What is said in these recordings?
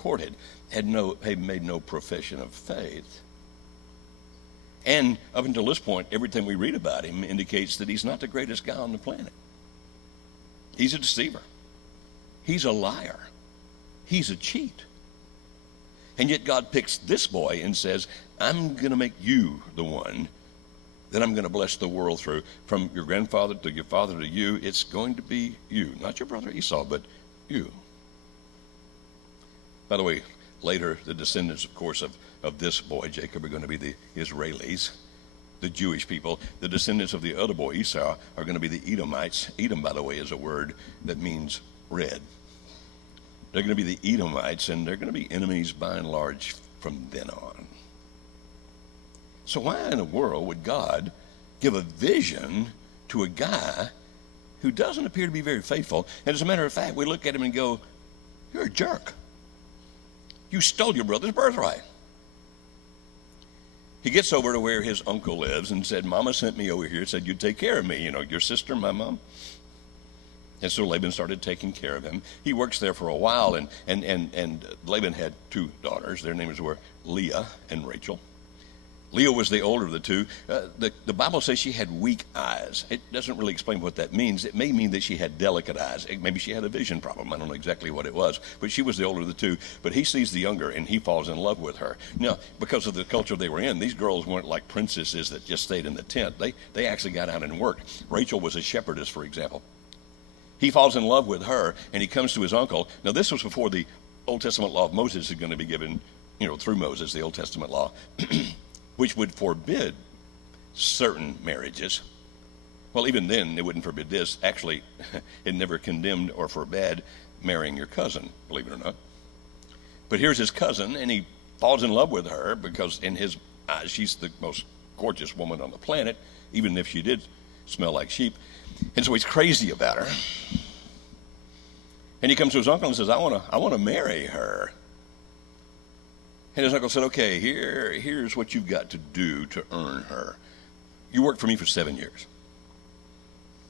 recorded, had made no profession of faith. And up until this point, everything we read about him indicates that he's not the greatest guy on the planet. He's a deceiver. He's a liar. He's a cheat. And yet God picks this boy and says, I'm going to make you the one that I'm going to bless the world through. From your grandfather to your father to you, it's going to be you. Not your brother Esau, but you. By the way, later the descendants, of course, of this boy, Jacob, are going to be the Israelis, the Jewish people. The descendants of the other boy, Esau, are going to be the Edomites. Edom, by the way, is a word that means red. They're going to be the Edomites, and they're going to be enemies by and large from then on. So why in the world would God give a vision to a guy who doesn't appear to be very faithful? And as a matter of fact, we look at him and go, you're a jerk. You stole your brother's birthright. He gets over to where his uncle lives and said, Mama sent me over here, said you'd take care of me, your sister, my mom. And so Laban started taking care of him. He works there for a while, and Laban had two daughters. Their names were Leah and Rachel. Leah was the older of the two. The Bible says she had weak eyes. It doesn't really explain what that means. It may mean that she had delicate eyes. Maybe she had a vision problem. I don't know exactly what it was. But she was the older of the two. But he sees the younger, and he falls in love with her. Now, because of the culture they were in, these girls weren't like princesses that just stayed in the tent. They actually got out and worked. Rachel was a shepherdess, for example. He falls in love with her, and he comes to his uncle. Now, this was before the Old Testament law of Moses is going to be given, through Moses, the Old Testament law, which would forbid certain marriages. Well, even then, it wouldn't forbid this. Actually, it never condemned or forbade marrying your cousin, believe it or not. But here's his cousin, and he falls in love with her because in his eyes, she's the most gorgeous woman on the planet, even if she did smell like sheep. And so he's crazy about her. And he comes to his uncle and says, I want to marry her. And his uncle said, okay, here's what you've got to do to earn her. You worked for me for 7 years.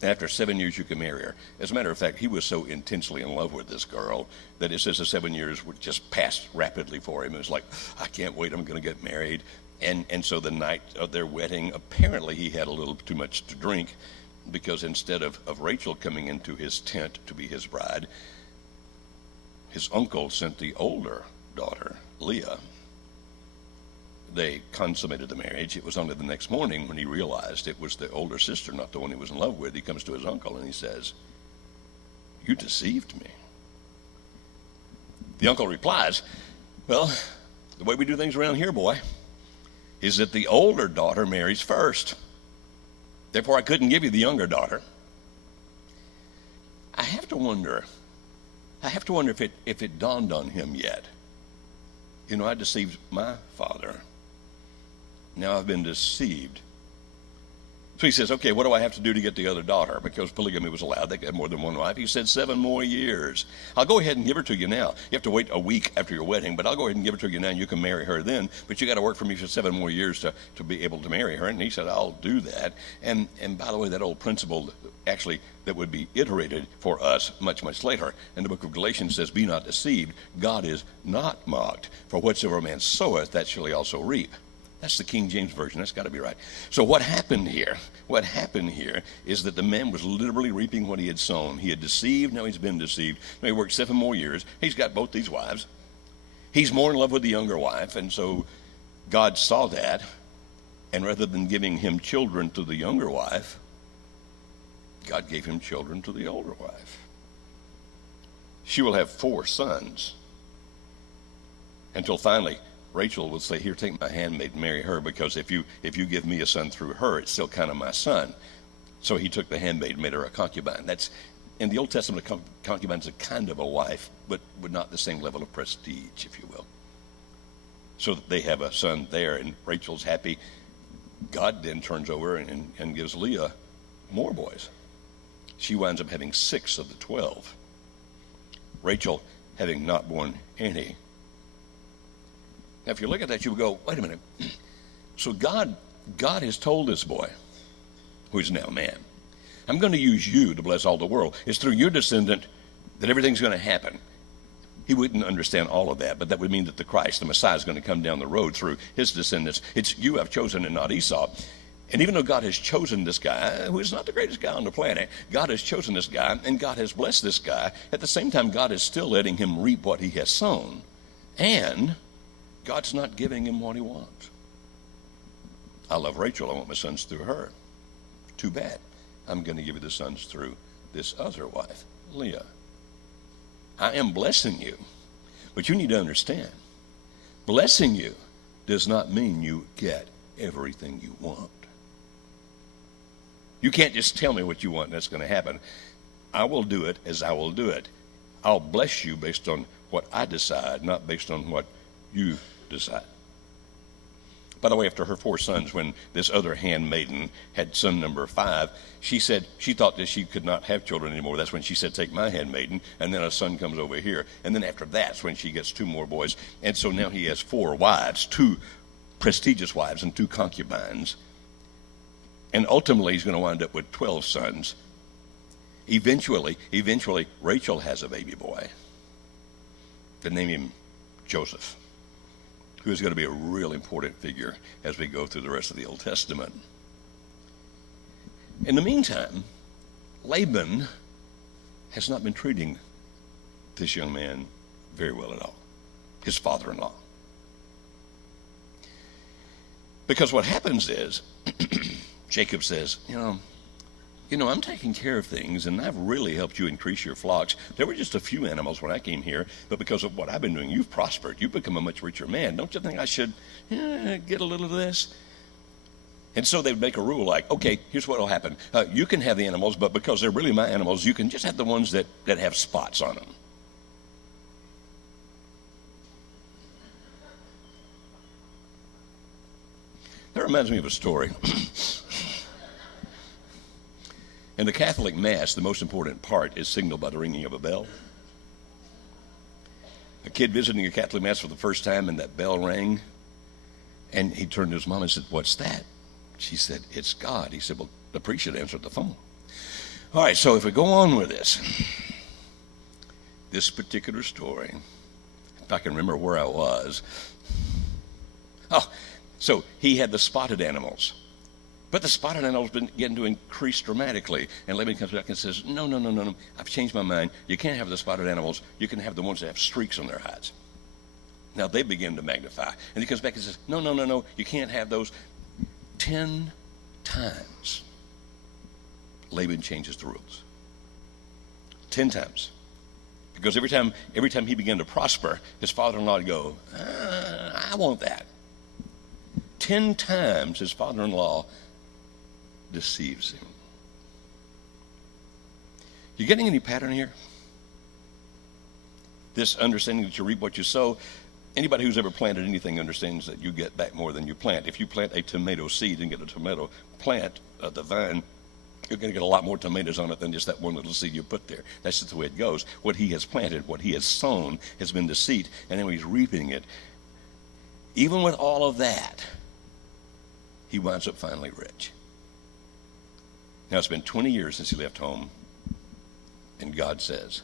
After 7 years, you can marry her. As a matter of fact, he was so intensely in love with this girl that it says the 7 years would just pass rapidly for him. It was like, I can't wait, I'm going to get married. And so the night of their wedding, apparently he had a little too much to drink, because instead of Rachel coming into his tent to be his bride, his uncle sent the older daughter, Leah. They consummated the marriage. It was only the next morning when he realized it was the older sister, not the one he was in love with. He comes to his uncle and he says, you deceived me. The uncle replies, well, the way we do things around here, boy, is that the older daughter marries first. Therefore, I couldn't give you the younger daughter. I have to wonder if it dawned on him yet. I deceived my father. Now I've been deceived. So he says, okay, what do I have to do to get the other daughter? Because polygamy was allowed. They could have more than one wife. He said 7 more years. I'll go ahead and give her to you now. You have to wait a week after your wedding, but I'll go ahead and give her to you now, and you can marry her then. But you got to work for me for 7 more years to be able to marry her. And he said, I'll do that. And by the way, that old principle actually that would be iterated for us much, much later. And the book of Galatians says, be not deceived. God is not mocked. For whatsoever a man soweth, that shall he also reap. That's the King James Version. That's got to be right. So what happened here is that the man was literally reaping what he had sown. He had deceived. Now he's been deceived. Now he worked 7 more years. He's got both these wives. He's more in love with the younger wife. And so God saw that. And rather than giving him children to the younger wife, God gave him children to the older wife. She will have 4 sons. Until finally, Rachel would say, here, take my handmaid and marry her, because if you give me a son through her, it's still kind of my son. So he took the handmaid and made her a concubine. That's, in the Old Testament, a concubine's a kind of a wife, but not the same level of prestige, if you will. So that they have a son there, and Rachel's happy. God then turns over and gives Leah more boys. She winds up having 6 of the 12. Rachel having not born any. Now, if you look at that, you would go, wait a minute. So God has told this boy, who's now a man, I'm going to use you to bless all the world. It's through your descendant that everything's going to happen. He wouldn't understand all of that, but that would mean that the Christ, the Messiah, is going to come down the road through his descendants. It's you have chosen and not Esau. And even though God has chosen this guy, who is not the greatest guy on the planet, God has chosen this guy, and God has blessed this guy. At the same time, God is still letting him reap what he has sown. And God's not giving him what he wants. I love Rachel. I want my sons through her. Too bad. I'm going to give you the sons through this other wife, Leah. I am blessing you, but you need to understand, blessing you does not mean you get everything you want. You can't just tell me what you want and that's going to happen. I will do it as I will do it. I'll bless you based on what I decide, not based on what you decide. By the way, after her 4 sons, when this other handmaiden had son number 5, she said she thought that she could not have children anymore. That's when she said, take my handmaiden, and then a son comes over here. And then after that's when she gets 2 more boys. And so now he has 4 wives, 2 prestigious wives and 2 concubines. And ultimately he's going to wind up with 12 sons. Eventually, Rachel has a baby boy. They name him Joseph, who is going to be a real important figure as we go through the rest of the Old Testament. In the meantime, Laban has not been treating this young man very well at all, his father-in-law. Because what happens is, Jacob says, you know, I'm taking care of things, and I've really helped you increase your flocks. There were just a few animals when I came here, but because of what I've been doing, you've prospered. You've become a much richer man. Don't you think I should get a little of this? And so they would make a rule like, okay, here's what will happen. You can have the animals, but because they're really my animals, you can just have the ones that have spots on them. That reminds me of a story. In the Catholic Mass, the most important part is signaled by the ringing of a bell. A kid visiting a Catholic Mass for the first time, and that bell rang, and he turned to his mom and said, what's that? She said, it's God. He said, well, the priest should answer the phone. All right, so if we go on with this particular story, if I can remember where I was. Oh, so he had the spotted animals. But the spotted animals begin to increase dramatically. And Laban comes back and says, no, I've changed my mind. You can't have the spotted animals. You can have the ones that have streaks on their hides. Now they begin to magnify. And he comes back and says, no, you can't have those. 10 times, Laban changes the rules. 10 times. Because every time he began to prosper, his father-in-law would go, I want that. 10 times his father-in-law deceives him. You getting any pattern here? This understanding that you reap what you sow. Anybody who's ever planted anything understands that you get back more than you plant. If you plant a tomato seed and get a tomato plant, the vine, you're going to get a lot more tomatoes on it than just that one little seed you put there. That's just the way it goes. What he has planted, what he has sown, has been deceit, and then he's reaping it. Even with all of that, he winds up finally rich. Now, it's been 20 years since he left home, and God says,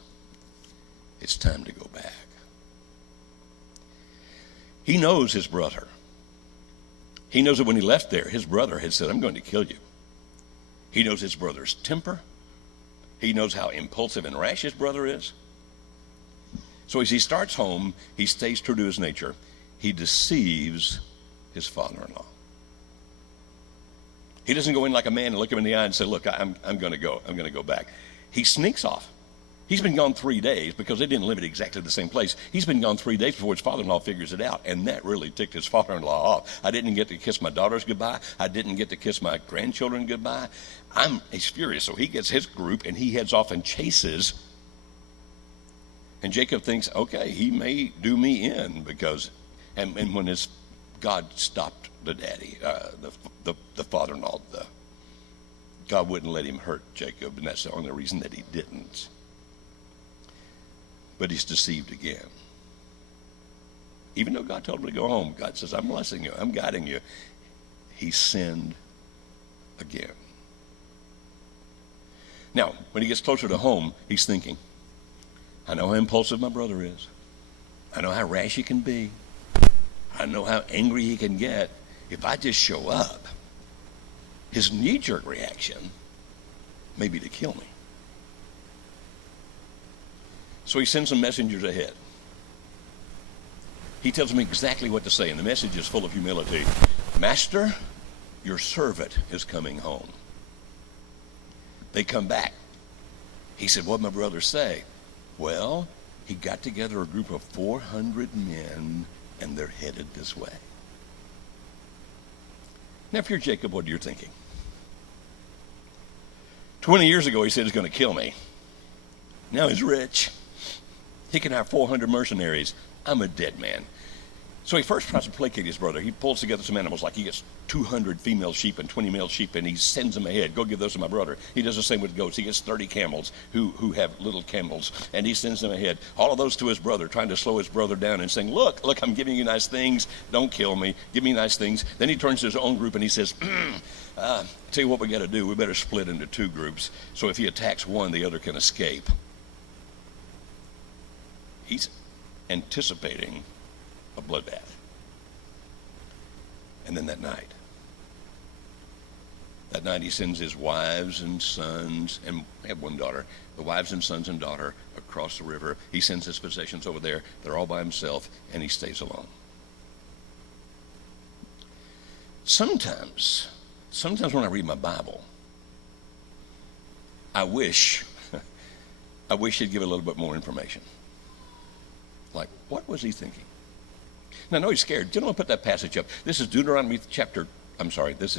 it's time to go back. He knows his brother. He knows that when he left there, his brother had said, I'm going to kill you. He knows his brother's temper. He knows how impulsive and rash his brother is. So as he starts home, he stays true to his nature. He deceives his father-in-law. He doesn't go in like a man and look him in the eye and say, look, I'm going to go. I'm going to go back. He sneaks off. He's been gone 3 days because they didn't live at exactly the same place. He's been gone 3 days before his father-in-law figures it out, and that really ticked his father-in-law off. I didn't get to kiss my daughters goodbye. I didn't get to kiss my grandchildren goodbye. He's furious, so he gets his group, and he heads off and chases. And Jacob thinks, okay, he may do me in because, and when God stopped the daddy, the father-in-law, God wouldn't let him hurt Jacob, and that's the only reason that he didn't. But he's deceived again. Even though God told him to go home, God says, I'm blessing you, I'm guiding you. He sinned again. Now, when he gets closer to home, he's thinking, I know how impulsive my brother is. I know how rash he can be. I know how angry he can get. If I just show up, his knee-jerk reaction may be to kill me. So he sends some messengers ahead. He tells me exactly what to say, and the message is full of humility. Master, your servant is coming home. They come back. He said, what'd my brother say? Well, he got together a group of 400 men, and they're headed this way. Now, if you're Jacob, what are you thinking? 20 years ago, he said he's going to kill me. Now he's rich. He can have 400 mercenaries. I'm a dead man. So he first tries to placate his brother. He pulls together some animals, like he gets 200 female sheep and 20 male sheep, and he sends them ahead. Go give those to my brother. He does the same with goats. He gets 30 camels who have little camels, and he sends them ahead. All of those to his brother, trying to slow his brother down and saying, look, I'm giving you nice things. Don't kill me. Give me nice things. Then he turns to his own group and he says, tell you what we got to do. We better split into two groups, so if he attacks one, the other can escape. He's anticipating a bloodbath. And then that night he sends his wives and sons, and I have one daughter, the wives and sons and daughter across the river. He sends his possessions over there. They're all by himself, and he stays alone. Sometimes when I read my Bible, I wish he'd give a little bit more information. Like, what was he thinking? Now, I know he's scared. Gentlemen, put that passage up. This is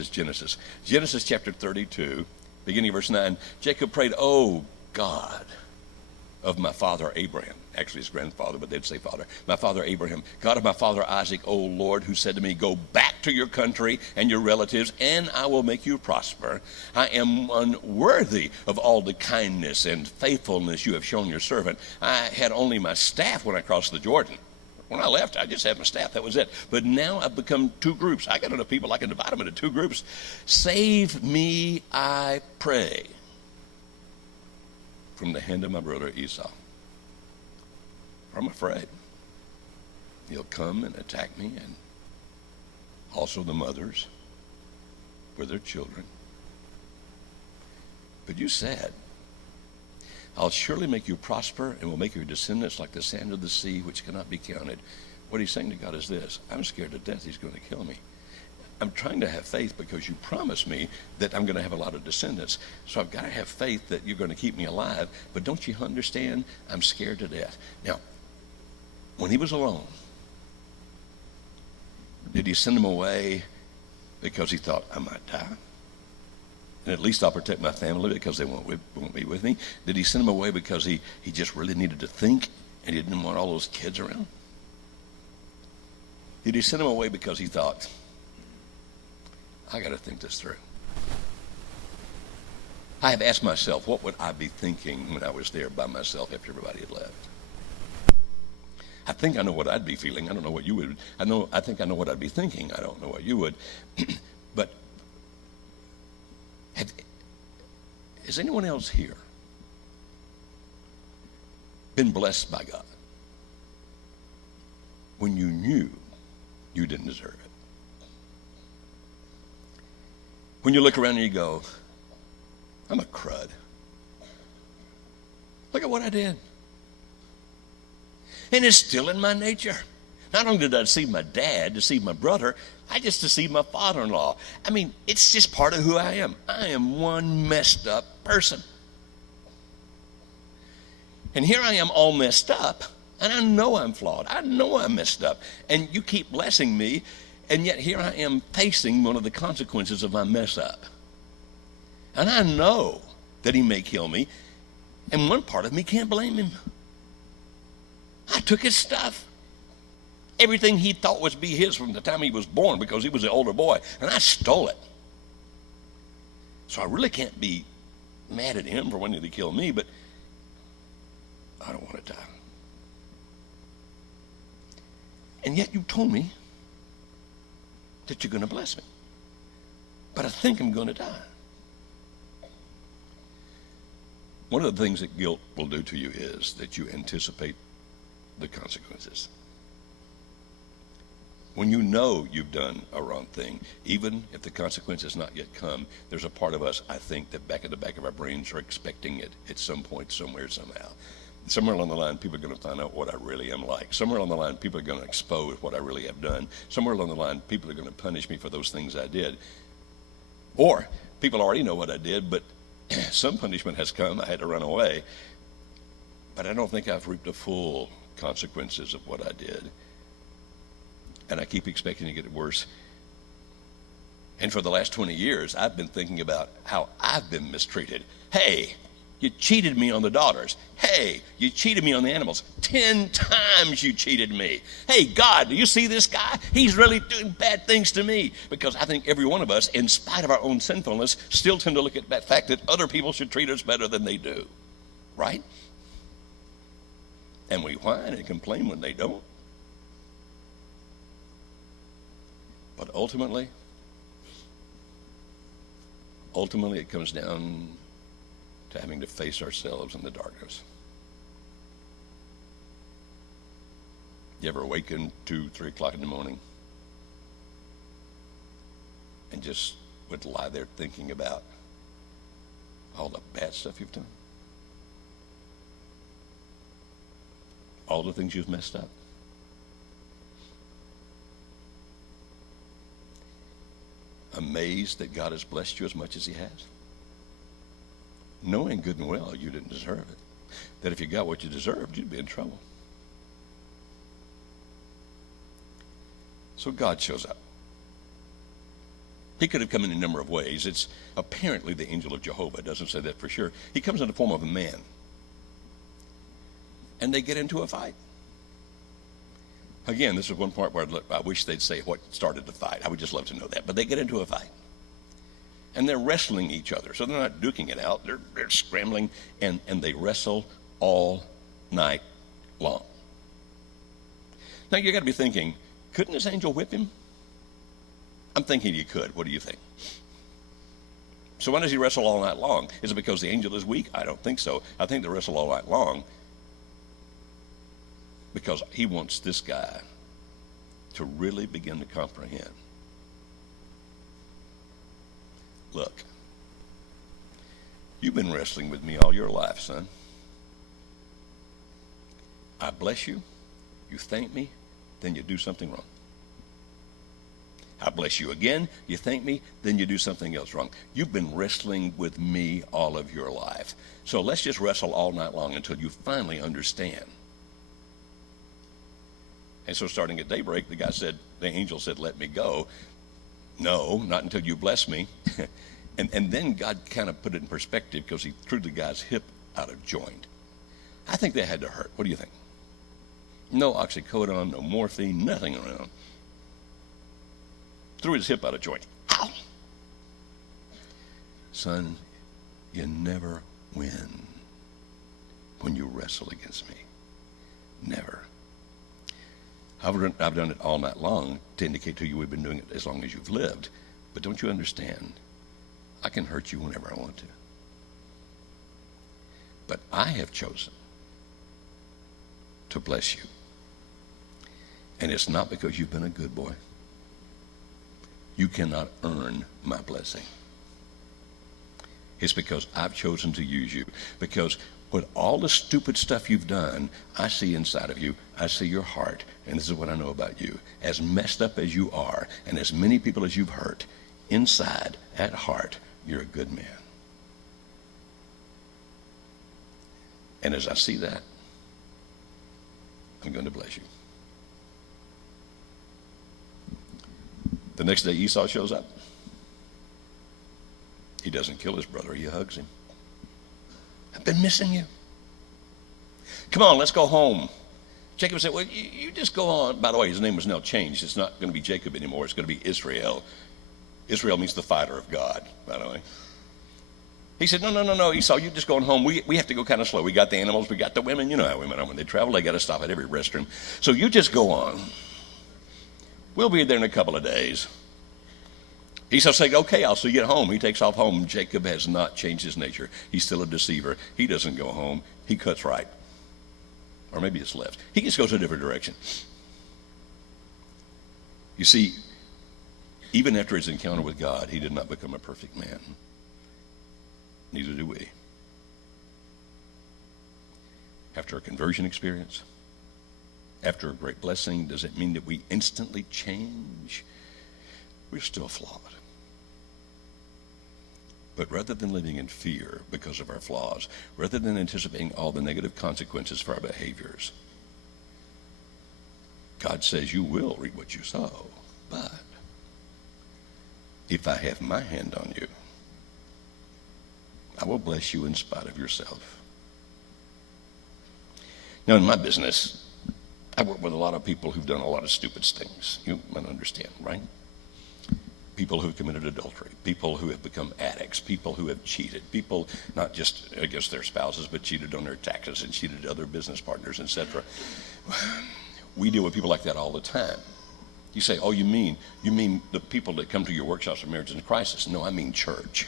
Genesis. Genesis chapter 32, beginning of verse 9. Jacob prayed, oh, God of my father Abraham. Actually, his grandfather, but they'd say father. My father Abraham. God of my father Isaac, O Lord, who said to me, go back to your country and your relatives, and I will make you prosper. I am unworthy of all the kindness and faithfulness you have shown your servant. I had only my staff when I crossed the Jordan. When I left, I just had my staff. That was it. But now I've become two groups. I got enough people, I can divide them into two groups. Save me, I pray, from the hand of my brother Esau. For I'm afraid he'll come and attack me, and also the mothers with their children. But you said, I'll surely make you prosper and will make your descendants like the sand of the sea, which cannot be counted. What he's saying to God is this: I'm scared to death he's going to kill me. I'm trying to have faith because you promised me that I'm going to have a lot of descendants. So I've got to have faith that you're going to keep me alive. But don't you understand? I'm scared to death. Now, when he was alone, did he send him away because he thought, I might die? And at least I'll protect my family because they won't be with me. Did he send him away because he just really needed to think and he didn't want all those kids around? Did he send him away because he thought, I got to think this through? I have asked myself, what would I be thinking when I was there by myself after everybody had left? I think I know what I'd be feeling. I don't know what you would. I think I know what I'd be thinking. I don't know what you would. But has anyone else here been blessed by God when you knew you didn't deserve it? When you look around and you go, I'm a crud. Look at what I did. And it's still in my nature. Not only did I deceive my dad, deceive my brother, I just deceived my father-in-law. I mean, it's just part of who I am. I am one messed up person. And here I am all messed up, and I know I'm flawed. I know I'm messed up. And you keep blessing me, and yet here I am facing one of the consequences of my mess up. And I know that he may kill me, and one part of me can't blame him. I took his stuff. Everything he thought was be his from the time he was born, because he was an older boy, and I stole it. So I really can't be mad at him for wanting to kill me, but I don't want to die. And yet you told me that you're going to bless me. But I think I'm going to die. One of the things that guilt will do to you is that you anticipate the consequences. When you know you've done a wrong thing, even if the consequence has not yet come, there's a part of us, I think, that back in the back of our brains are expecting it at some point, somewhere, somehow. Somewhere along the line, people are going to find out what I really am like. Somewhere along the line, people are going to expose what I really have done. Somewhere along the line, people are going to punish me for those things I did. Or people already know what I did, but some punishment has come. I had to run away. But I don't think I've reaped the full consequences of what I did. And I keep expecting to get worse. And for the last 20 years, I've been thinking about how I've been mistreated. Hey, you cheated me on the daughters. Hey, you cheated me on the animals. 10 times you cheated me. Hey, God, do you see this guy? He's really doing bad things to me. Because I think every one of us, in spite of our own sinfulness, still tend to look at that fact that other people should treat us better than they do. Right? And we whine and complain when they don't. But ultimately, it comes down to having to face ourselves in the darkness. You ever awaken 2, 3 o'clock in the morning and just would lie there thinking about all the bad stuff you've done? All the things you've messed up? Amazed that God has blessed you as much as he has? Knowing good and well you didn't deserve it. That if you got what you deserved, you'd be in trouble. So God shows up. He could have come in a number of ways. It's apparently the angel of Jehovah. It doesn't say that for sure. He comes in the form of a man. And they get into a fight. Again, this is one part where I wish they'd say what started the fight. I would just love to know that. But they get into a fight. And they're wrestling each other. So they're not duking it out. They're scrambling. And they wrestle all night long. Now, you got to be thinking, couldn't this angel whip him? I'm thinking he could. What do you think? So why does he wrestle all night long? Is it because the angel is weak? I don't think so. I think they wrestle all night long because he wants this guy to really begin to comprehend. Look, you've been wrestling with me all your life, son. I bless you, you thank me, then you do something wrong. I bless you again, you thank me, then you do something else wrong. You've been wrestling with me all of your life. So let's just wrestle all night long until you finally understand. And so starting at daybreak, the angel said, let me go. No, not until you bless me. and then God kind of put it in perspective because he threw the guy's hip out of joint. I think that had to hurt. What do you think? No oxycodone, no morphine, nothing around. Threw his hip out of joint. Ow! Son, you never win when you wrestle against me. Never. I've done it all night long to indicate to you we've been doing it as long as you've lived. But don't you understand? I can hurt you whenever I want to. But I have chosen to bless you. And it's not because you've been a good boy. You cannot earn my blessing. It's because I've chosen to use you. Because with all the stupid stuff you've done, I see inside of you, I see your heart, and this is what I know about you. As messed up as you are, and as many people as you've hurt, inside, at heart, you're a good man. And as I see that, I'm going to bless you. The next day Esau shows up. He doesn't kill his brother, he hugs him. I've been missing you. Come on, let's go home. Jacob said, well, you just go on. By the way, his name was now changed. It's not going to be Jacob anymore. It's going to be Israel. Israel means the fighter of God, by the way. He said, no, Esau, you just going home. We have to go kind of slow. We got the animals. We got the women. You know how women are when they travel. They got to stop at every restroom. So you just go on. We'll be there in a couple of days. Esau said, okay, I'll see you at home. He takes off home. Jacob has not changed his nature. He's still a deceiver. He doesn't go home. He cuts right. Or maybe it's left. He just goes a different direction. You see, even after his encounter with God, he did not become a perfect man. Neither do we. After a conversion experience, after a great blessing, does it mean that we instantly change? We're still flawed. But rather than living in fear because of our flaws, rather than anticipating all the negative consequences for our behaviors, God says you will reap what you sow. But if I have my hand on you, I will bless you in spite of yourself. Now, in my business, I work with a lot of people who've done a lot of stupid things. You might understand, right? People who've committed adultery, people who have become addicts, people who have cheated, people not just against their spouses, but cheated on their taxes and cheated other business partners, etc. We deal with people like that all the time. You say, oh, you mean the people that come to your workshops for marriage in crisis? No, I mean church.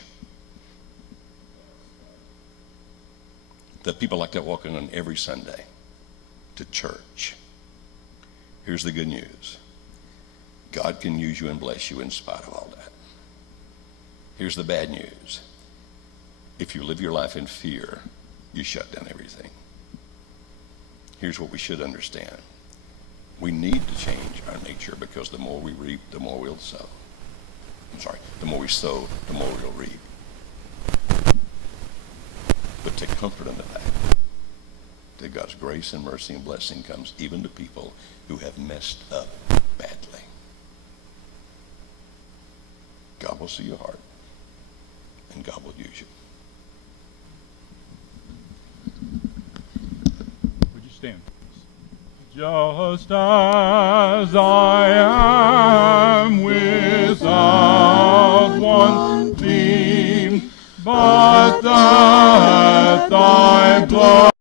The people like that walking on every Sunday to church. Here's the good news. God can use you and bless you in spite of all that. Here's the bad news. If you live your life in fear, you shut down everything. Here's what we should understand. We need to change our nature because the more we reap, the more we'll sow. The more we sow, the more we'll reap. But take comfort in the fact that God's grace and mercy and blessing comes even to people who have messed up badly. God will see your heart, and God will use you. Would you stand? Just as I am without one plea, but that thy blood